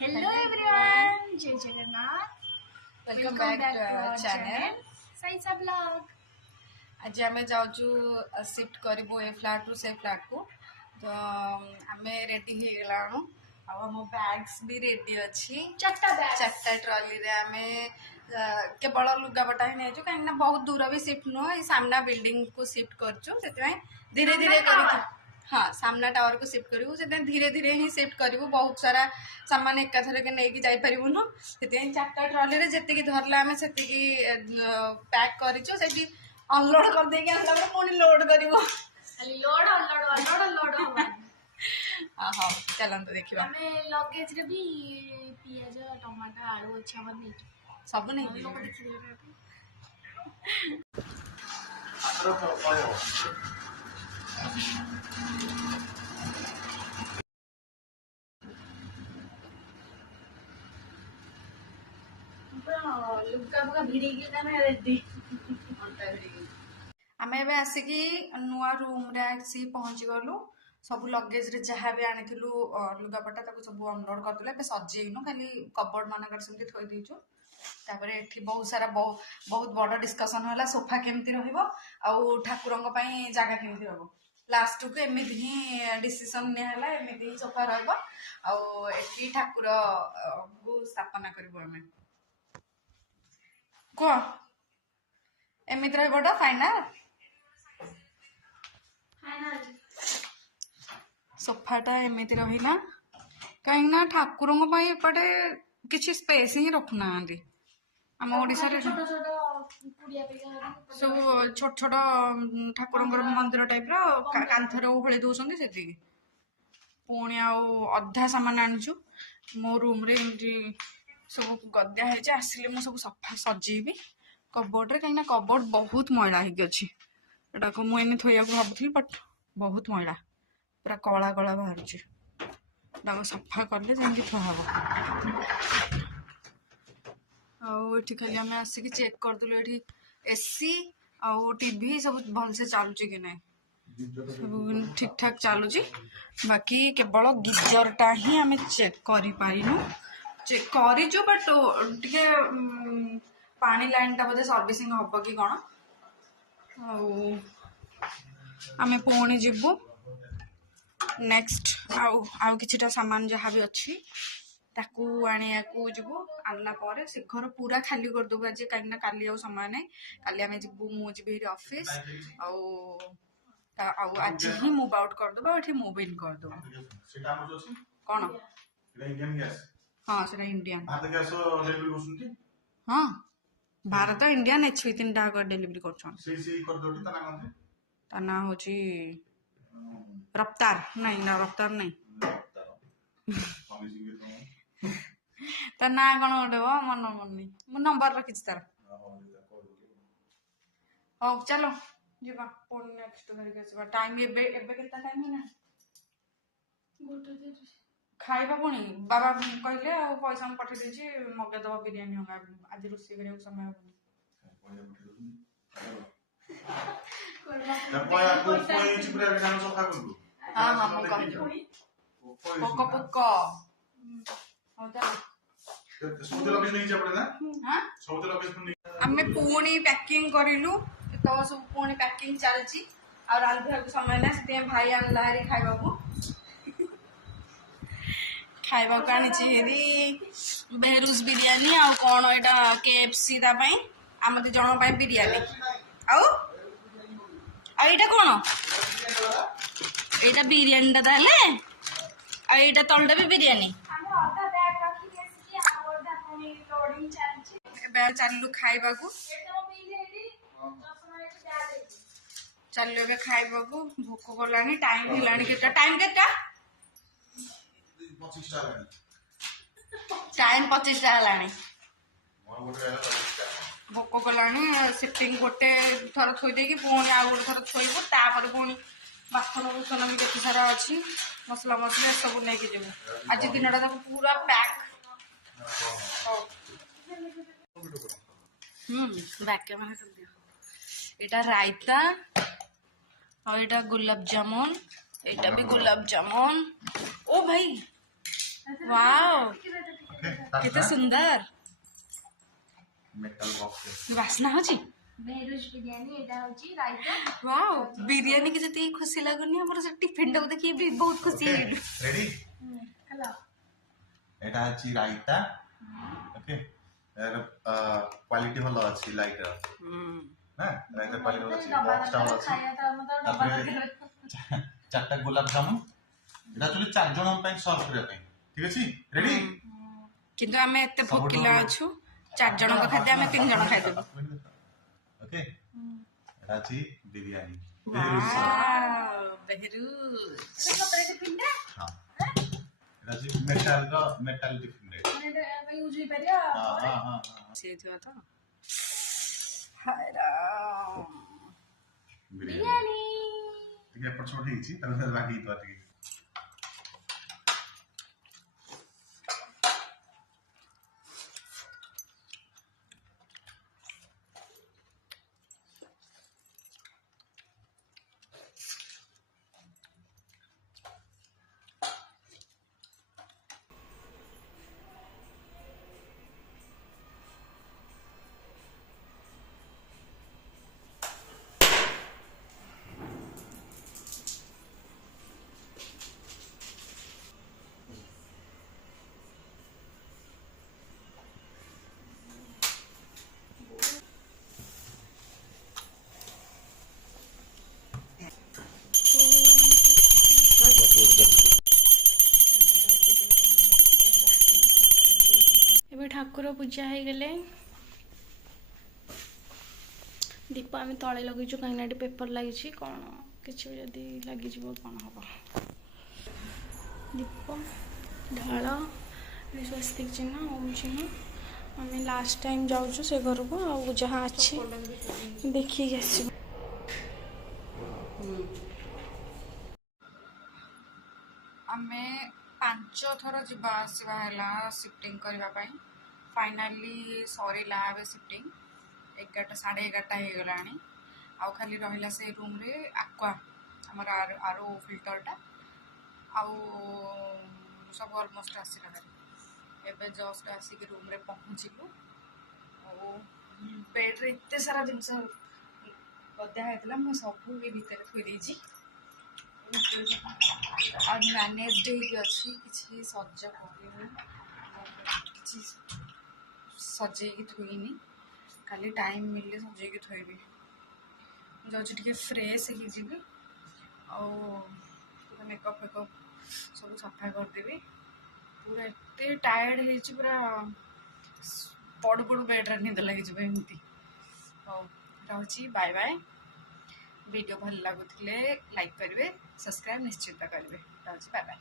Hello everyone, Jai Jagannath. Welcome back to our channel. Saisa vlog. आज आम जाऊँ shift करूँ ए फ्लाट रु से फ्लाट को तो आम रेडी हो गलाणु आम बैग्स भी रेडी अच्छी चार्टा ट्रॉली रे आम केवल लुगापटा ही नहीं कहीं बहुत दूर भी शिफ्ट नुह सामना बिल्डिंग को शिफ्ट करचु से धीरे धीरे कर हाँ सामना टावर को शिफ्ट करूँ से धीरे धीरे ही शिफ्ट करूँ बहुत सारा सामान एकाथर के नहीं जापरूनु से चार्टा ट्रॉली रे जी धरला आम से पैक करूँ से अनलोड कर देके आनला बेले पुणी लोड करिवो खाली लोड हां चलंत देखिबा हमें लगेज रे भी पियाज टमाटर आलू अच्छा हमर नहीं सब नहीं लोग देखि देबे लुका बुका भिड़ी के तमे रेडी आम ए आसिकी नुआ रूम रे आसी पहुँची गलु सब लगेज रे जहाँ भी आनी लुगापटा सब अनलोड करदे सजेनु खाली कबोर्ड मानक सेमती थोई देचु तापर एठी बहुत सारा बहुत बड़ डिस्कशन होला सोफा केमती रहिबो आउ ठाकुरंक पई जागा केमती रहबो लास्ट को एमिति ही डिसीजन ने होला एमिति ही सोफा रहबो आउ एठी ठाकुर को स्थापना करबो हमें को एमिति रहबोटा फाइनल सोफाटा एमती रहा कहीं ठाकुर एपटे किसी स्पेस ही रखुना आम ओडिशा सब छोट छोट ठाकुर मंदिर टाइप कांथर ओहली दौरान से पुणी आधा सामान आनीचु मो रूम रे एमती सब गद्दा है आसिले मु सब सफा सजेबी कबोर्ड रे कहीं कबोर्ड बहुत मैला होटा को मुझे थोड़ा भावुली बट बहुत मैला पूरा कला कला बाहर सफा कले जाकि थुआब आठी खाली आम आसिक चेक करदलु ये एसी आउ टीवी सब भलसे चलुची कि ना सब ठीक ठाक चलुची बाकी केवल गीजरटा ही आम चेक करूँ चेक करूँ बट टे पानी लाइन टा बोधे सर्विसिंग हम कि कौन आम पुणी जीवु नेक्स्ट आउ किछिटा सामान जहाँ भी अच्छी ताकू आनिया को जीवु आनला पर से घर पूरा खाली कर दबु आज कहीं काली आ समय नहीं काली आम जीवु मु जी ऑफिस आज ही मूव आउट कर दबा एठी मूव इन कर दबु कौन हाँ से इंडियन हाँ भारत इंडियन एचपी 3टा डेलीवरी कर ना हूँ रफ्तार नहीं ना रफ्तार नहीं तो ना कौन गोटे मन मन मु नंबर रखी तार हाँ चलो जीवा पुणी नेक्स्ट धरिक टाइम एबे टाइम है ना खाइबा पुणी बाबा कहले पैसा पठे देछि मगेदब बिरियानी होगा आज रोषे कर समय आम पुणी पैकिंग करूँ तो सब पुणी पैकिंग चलती रांधा समय ना से भाई आनला हारी खाइबा खाइबा आनी बेहरूज बिरियानी आउ कौन यहाँ KFC आम जन बिरियानी आउ यहाँ कौन यहाँ बिरियानी यहाँ तलटा भी बिरियानी चलू खाइबा चलू ए खाइबा भोक गला टाइम है टाइम के टाइम 25 है भोक गला सिटिंग गोटे थर थोदे पुणी आउ गोटे थर थोब तापर पुणी बासन बुसन भी केत सारा अच्छी मसला मसला सब नहीं जीव आज दिन तक पूरा पैक बैक कैमरा कर दिया एटा रायता और एटा गुलाब जामुन एटा भी गुलाब जामुन ओ भाई वाओ ओके केते सुंदर मेटल बॉक्स वासना होची बेरुज बिरयानी एटा होची रायता वाओ बिरयानी के जति खुशी लागुनी हमर से टिफिन टाको देखि भी बहुत खुशी ओके हेलु रेडी हेलो एटा अछि रायता ओके यार क्वालिटी भलो अछि लाइट ना रायता क्वालिटी भलो अछि बॉक्स टावल अछि खाया था मतलब डब्बा तापर चारटा गुलाब जामुन एटा एक्चुअली 4 जन पे सर्व करे पे ठीक अछि रेडी किंतु हमें एते भोकिला अछु 4 जन को खाद्य हमें 3 जन खाइ देबो ओके एटा अछि बिरयानी वाओ बेहरू सतरे के पिंडा हां एटा अछि मेटल टिफिन रे माने भाई यूज ही परिया हां से थियो त हाय राम बिरयानी ठीक है छोटी छी तब बाकी तो ठीक एबे ठाकुर पूजा हो गले दीप आम तले लगेचु कहीं पेपर लगी कौन किसी जदि लगे कौन हम दीप ढाल स्वस्तिक चिन्ह ओम चिन्ह आम लास्ट टाइम जाऊँ से घर को आ जहाँ अच्छी देखिए आस आमे 5 थर जीवा आसवा है शिफ्टिंग करने फाइनाली सरीला शिफ्टिंग 11 साढ़े 11 हो गला आउ खाली रहा से रूम रे आक्वा आमर आरो फिल्टरटा आउ सब अलमोस्ट आसला एवं जस्ट आसिक रूम रे पहुँचलु बेड रे एत सारा जिनस गदा होता मुझे सब ये भितर थी मैनेज अच्छी किसी सज कर सजेक थोईनी खाली टाइम मिले सजेक थोबी मुझे फ्रेश हो मेकअप फेकअप सब सफा करदेवी पूरा एत टायर्ड हो पूरा पड़ पड़ बेड्रे निद लगे एमती हाँ रही बाय बाय वीडियो भल लगुले लाइक करेंगे सब्सक्राइब निश्चित करेंगे बाय बाय।